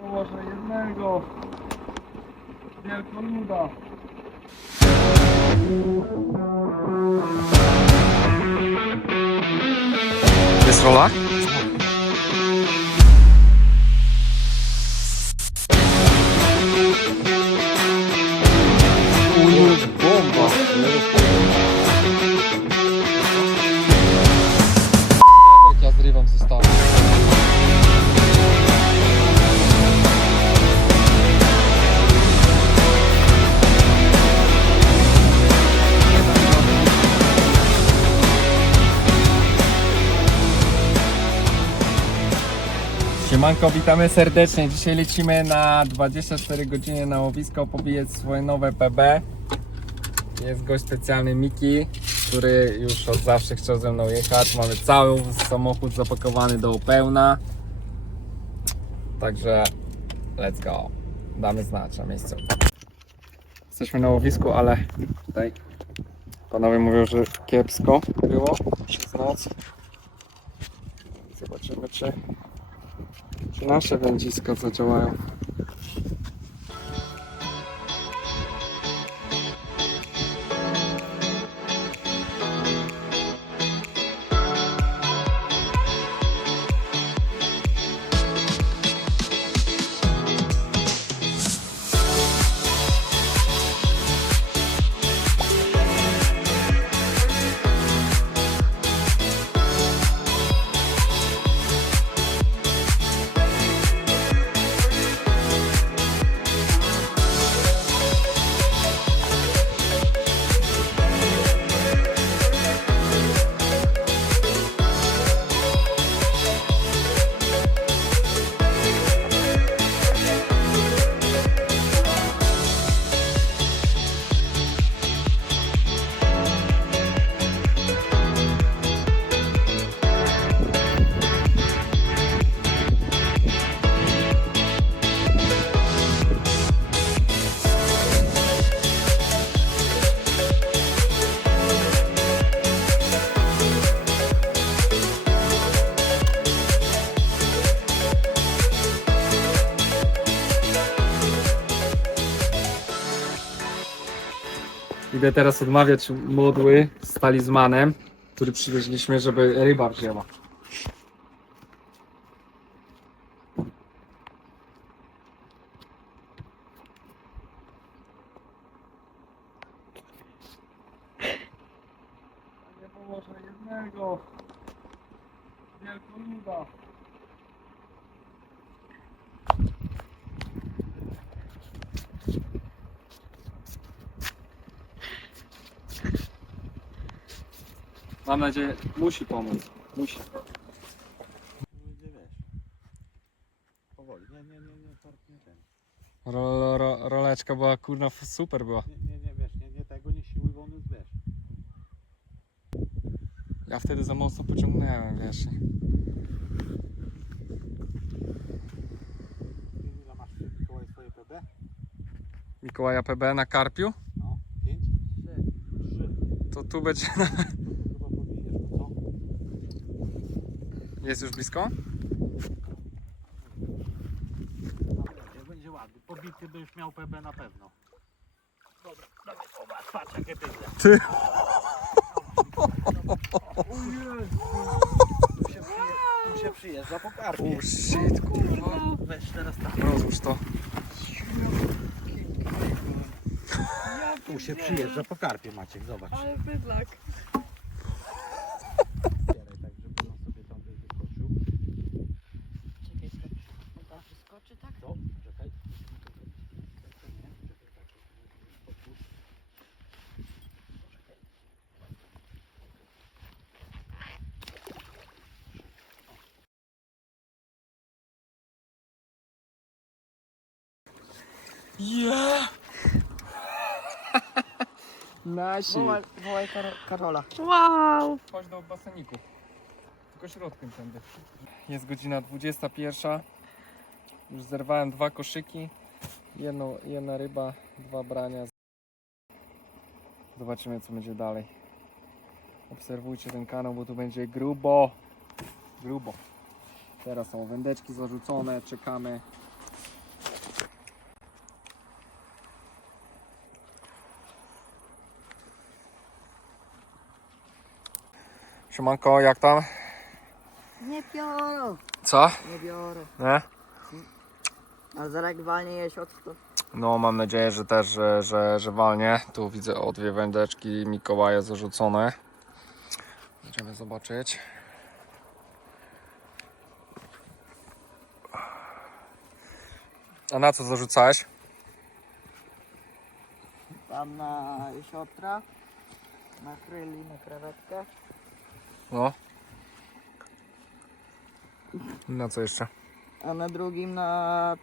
położę jednego. Wielkoluda. Jest rola? Siemanko, witamy serdecznie. Dzisiaj lecimy na 24 godziny na łowisko pobijać swoje nowe PB. Jest gość specjalny Miki, który już od zawsze chciał ze mną jechać. Mamy cały samochód zapakowany do pełna. Także let's go. Damy znać na miejscu. Jesteśmy na łowisku, ale tutaj panowie mówią, że kiepsko było przez noc. Zobaczymy czy nasze wędziska zadziałają? Idę teraz odmawiać modły z talizmanem, który przywieźliśmy, żeby ryba wzięła. Nie położę jednego. Wielkoluda. Mam nadzieję, musi pomóc. Musi. Nie wiesz. Powoli. Nie, nie, nie, nie, tort nie ten. Ro, ro, roleczka była kurna f- super była. Nie, nie, nie, wiesz, nie, nie tego, nie siłuj, bo on jest, wiesz. Ja wtedy za mocno pociągnąłem, wiesz. Ile masz Mikołaj swoje PB? Mikołaja PB na Karpiu, No, pięć? Trzy. Trzy. to tu będzie to chyba pobijesz, no co? Jest już blisko? Będzie, będzie ładny. Pobity byś miał PB na pewno. Dobra, dawaj, zobacz, patrz jakie bydle. Ty. Tu się, przyje, tu się przyjeżdża po karpie. Oh shit, kurwa. Weź teraz tak. Rozłóż to. Tu się przyjeżdża po karpie Maciek, zobacz. Ale bydlak. Otwieraj tak, żeby on sobie tam wyskoczył. Czekaj, skocz. Chyba wyskoczy, tak? Co? Czekaj. Nie, czekaj, tak. Otwórz. Czekaj. Yeah! Nasi. Wołaj, wołaj Karo Karola. Wow! Chodź do baseniku. Tylko środkiem tędy. Jest godzina 21. Już zerwałem dwa koszyki. Jedno, jedna ryba, dwa brania. Zobaczymy co będzie dalej. Obserwujcie ten kanał, bo tu będzie grubo. Grubo. Teraz są wędeczki zarzucone, czekamy. Siemanko, jak tam? Nie biorę, Co? nie biorę. Nie? Ale zaraz walnie jeziot, to No, mam nadzieję, że też, że, że, że walnie. Tu widzę o dwie wędeczki Mikołaja zarzucone. Będziemy zobaczyć. A na co zarzucałeś? tam na jesiotra, na kryli, na krewetkę. No. Na co jeszcze? A na drugim na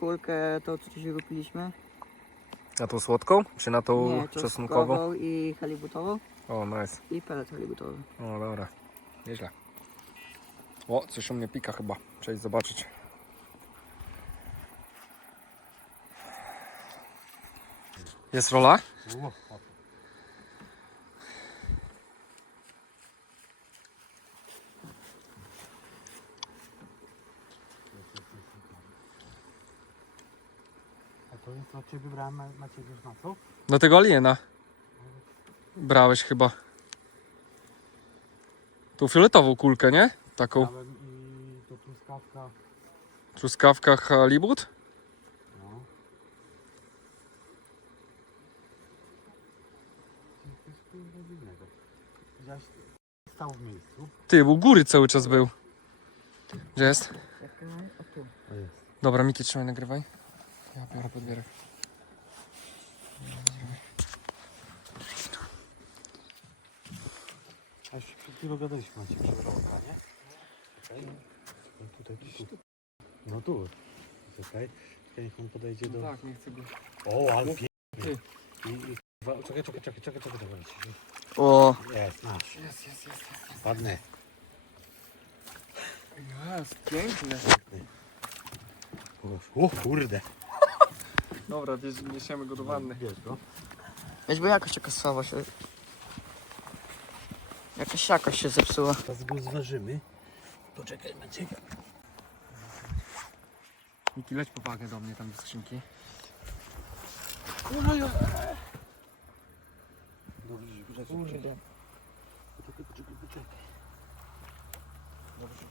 kulkę to, co dzisiaj kupiliśmy. Na tą słodką? Czy na tą Nie, czosnkową? czosnkową i halibutową. O, nice. I pelet halibutowy. O, dobra. Nieźle. O, coś u mnie pika chyba. Przejdź zobaczyć. Jest rola? To jest od ciebie brałem na, na ciebie na co? Do tego aliena. Brałeś chyba. Tą fioletową kulkę, nie? Taką Brałem i to truskawka. truskawka halibut? No. Coś kurwa dziwnego. Gdzieś stał w miejscu. Ty, u góry cały czas był. Gdzie jest? O tu. To jest. Dobra, Miki, trzymaj, nagrywaj. Ja biorę podbierak. A już przed chwilą gadaliśmy, macie przewrotka, nie? Czekaj. No tutaj, tu. No tu. Czekaj. Czekaj, niech on podejdzie do... tak, nie chcę go. O, ale Ty. pięknie. I, i... wa- Czekaj, czekaj, czekaj, czekaj, czekaj, czekaj. O, Jest, masz. Jest, jest, jest. Ładny. Jest, piękny. O kurde. Dobra, wiesz, niesiemy go do wanny. Bierz go. weź bo jakoś taka słaba się... Jakaś jakość się zepsuła. Teraz go zważymy. Poczekaj, Maciek. Miki, leć powagę do mnie tam do skrzynki. Dobrze, poczekaj, poczekaj. Poczekaj, poczekaj, poczekaj. Dobrze,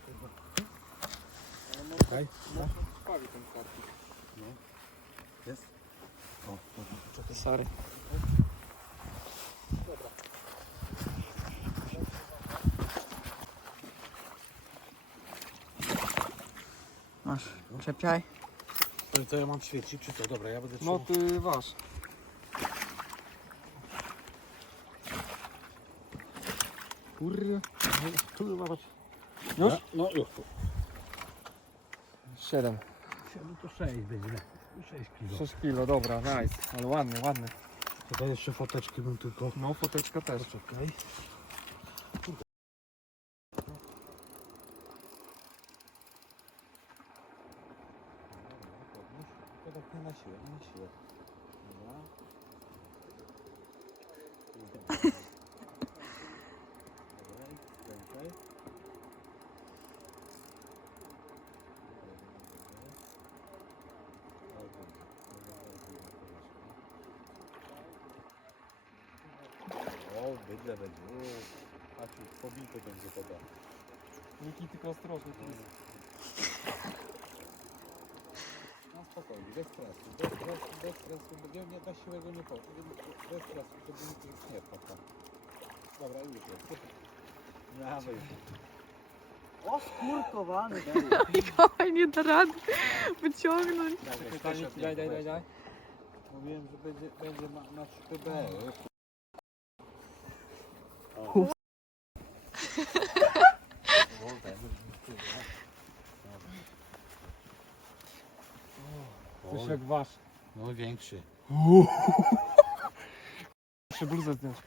Czekaj. Krwawi ten karpik. Jest? O, dobra, poczekaj. Sorry. Masz, czepiaj. Ale to ja mam świecić, czy co? Dobra, ja będę No trzymał. ty wasz. Kurde. Tu zobacz. Już? No już. Siedem. No to 6 będzie. 6 kilo. 6 kilo, dobra, nice. Ale ładny, ładny. Tutaj jeszcze foteczki bym tylko... No, foteczka też. Poczekaj. To tak nie na siłę, nie na siłę. Dobra, i skręcaj. O, bydle będzie. A tu pobity będzie to Miki, tylko ostrożnie. No spokojnie, bez stresu, bez stresu, bez stresu, bo nie, nie da siłę go nie po, nie- bez stresu, to by nikt nie wpadł tam. Dobra, już jest. Dawaj. O, skurkowany. Oj, nie da rady wyciągnąć. Dawaj, daj, daj, daj, daj. Mówiłem, że będzie, będzie na, na 3B. Coś jak wasz. No większy. Muszę bluzę zdjąć.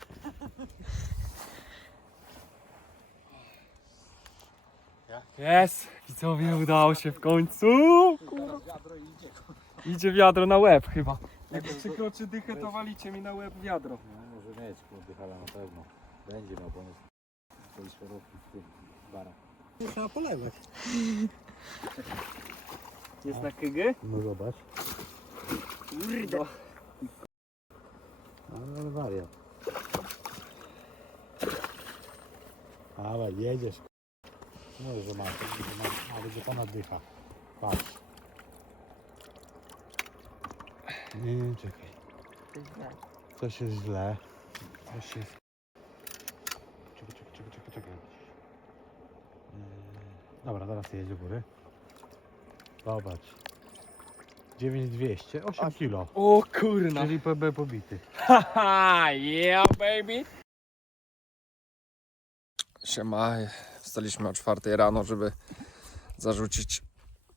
Jest! Widzowie, udało się w końcu! Wiadro idzie. Idzie wiadro na łeb chyba. Jak przekroczy dychę, to walicie mi na łeb wiadro. No może mieć, kurde, ale na pewno. Będzie miał, bo on jest szeroki w tym barach. Trzeba polewać. Jest na kygę? No zobacz. Kurde. Ale, ale wariat. Ale jedziesz. No, że masz, że masz, a będzie pana dycha. Patrz. Nie, nie, czekaj. Coś jest źle. Coś jest... Czekaj, czekaj, czekaj, czekaj, czekaj. Yy, Dobra, teraz jedzie do góry. Zobacz. 9200, 8 kilo. O kurna. Czyli PB pobity. Haha, yeah baby. Siema, wstaliśmy o czwartej rano, żeby zarzucić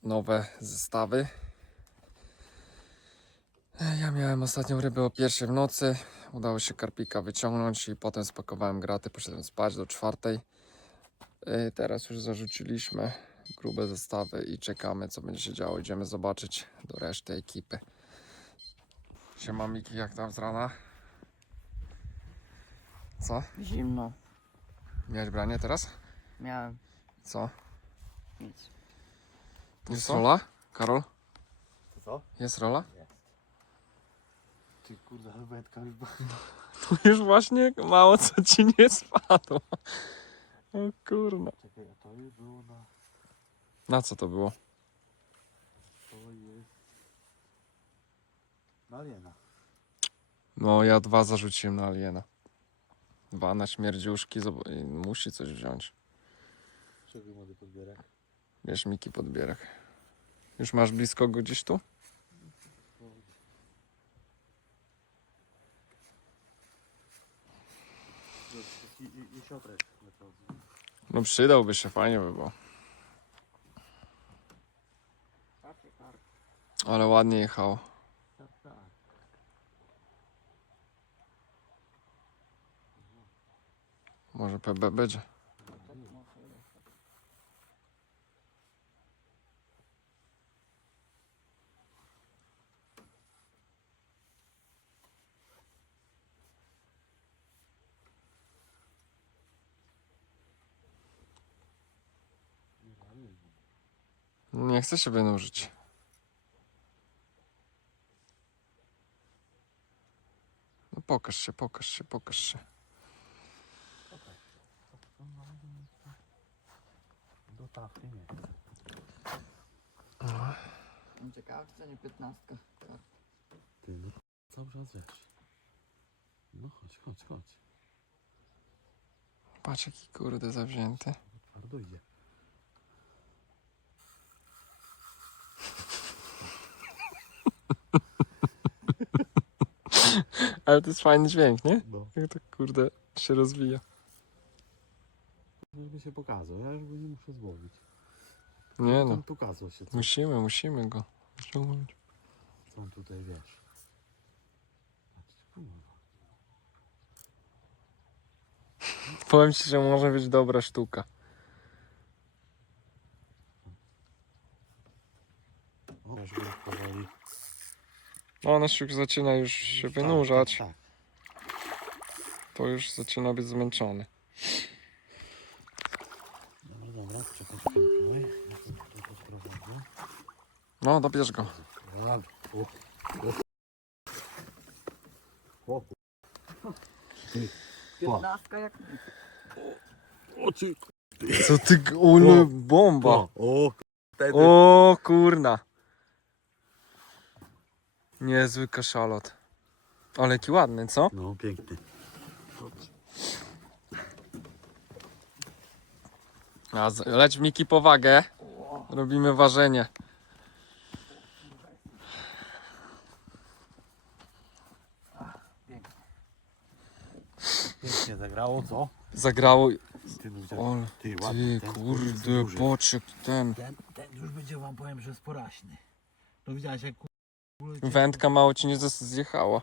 nowe zestawy. Ja miałem ostatnią rybę o pierwszej w nocy. Udało się karpika wyciągnąć i potem spakowałem graty, poszedłem spać do czwartej. Yy, Teraz już zarzuciliśmy grube zestawy i czekamy co będzie się działo. Idziemy zobaczyć do reszty ekipy. Siema Miki, jak tam z rana? Co? Zimno. Miałeś branie teraz? Miałem Co? nic. Jest rola? Karol? Co? Jest rola? Ty kurde, wędka już. No już właśnie mało co ci nie spadło. O kurna. Czekaj, a to już było na... Na co to było? To jest... Na aliena. No ja dwa zarzuciłem na aliena. Dwa na śmierdziuszki, zob- i musi coś wziąć. Czego młody podbierak? Wiesz Miki podbierak. Już masz blisko go gdzieś tu? I, i, i siotrek. No przydałby się, fajnie by było. Ale ładnie tak. Może PB będzie. Tak może jest. Nie chcę się wynurzyć. No pokaż się, pokaż się, pokaż się. Do tafty nie. Ciekawe, czy to nie piętnastka. Ty, no cały czas wiesz. No chodź, chodź, chodź. Patrz jaki kurde zawzięty. Twardo idzie. Ale to jest fajny dźwięk, nie? No. Jak to kurde się rozwija. Żeby się pokazał, ja już go nie muszę złowić. Nie no, Tam pokazał się, co, musimy, musimy go ściągnąć. co on tutaj wiesz. Patrz, kurwa. Powiem ci, że może być dobra sztuka. O, aż go powoli. No ona się już zaczyna już się wynurzać. Tak, tak, To już zaczyna być zmęczony. tak. Dobra, dobra, czekaj, czekaj, czekaj. Ja to tutaj podprowadzę. No, dobierz go. Dobra. O, o. O, Piętnastka jak nic. o, ty. Co ty, ole bomba. O, o, wtedy. O kurna. Niezły kaszalot. Ale jaki ładny, co? No, piękny. A, z- leć Miki powagę. Robimy ważenie. Pięknie zagrało, co? Zagrało. Ty? Ole, Ty, ładny, ty ten kurde, duży. jak ten. Ten, ten już będzie wam powiem, że jest poraźny. No widziałeś jak Wędka mało ci nie zjechała.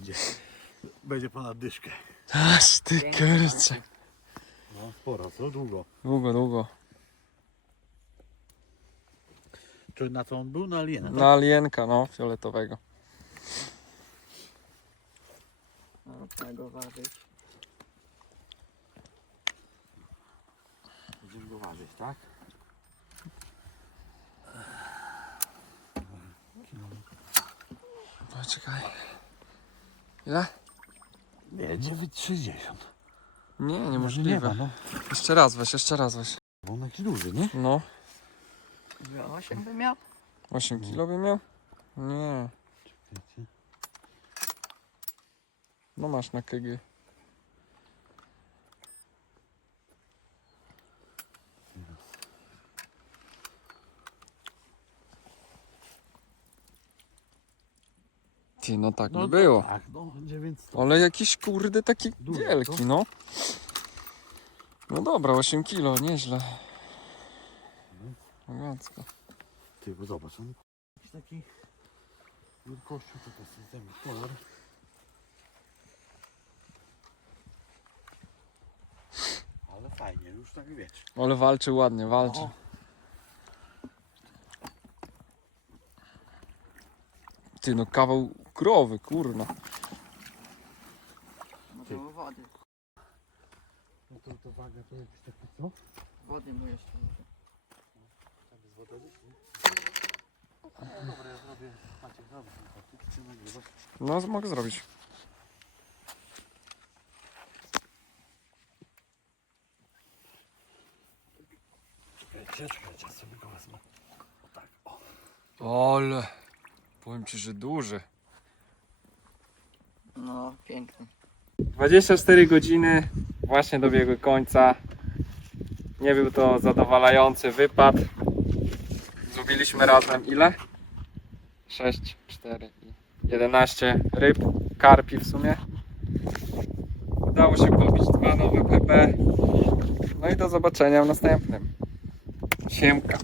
będzie. Będzie ponad dyszkę. Aż ty kurczę. No sporo, co? Długo. Długo, długo. Czy na co on był? Na aliena, tak? Na alienka, no, fioletowego. No, tego. Będziemy go ważyć, tak? O, czekaj. Ile? Nie, 9,60. Nie, Nie niemożliwe. ma, no. Jeszcze raz weź, jeszcze raz weź. Bo on jakiś duży, nie? No, Że 8 by miał? 8 kilo by miał? Nie. Wiecie? No masz na KG. Ty, no tak by było. Tak, no 900. Ale jakiś kurde taki Duży, wielki, co? no. No dobra, 8 kilo, nieźle. Elegancko. Ty, bo zobacz, on jakiś taki wielkością to jest system kolor. Ale fajnie, już tak wiecie. Ale walczy ładnie, walczy. O. Ty, no kawał krowy, kurna. Może o wody. No to, to waga to jakiś taki co? Wody mu jeszcze. Tam jest woda gdzieś, nie? No dobra, ja zrobię, czy nagrywasz? No, mogę zrobić. Czekajcie, ja sobie go wezmę. O tak, o. Ale, powiem ci, że duży. No, piękny. 24 godziny właśnie dobiegły końca. Nie był to zadowalający wypad. Złobiliśmy razem ile? 6, 4 i 11 ryb, karpi w sumie. Udało się pobić dwa nowe PP. No i do zobaczenia w następnym. Siemka.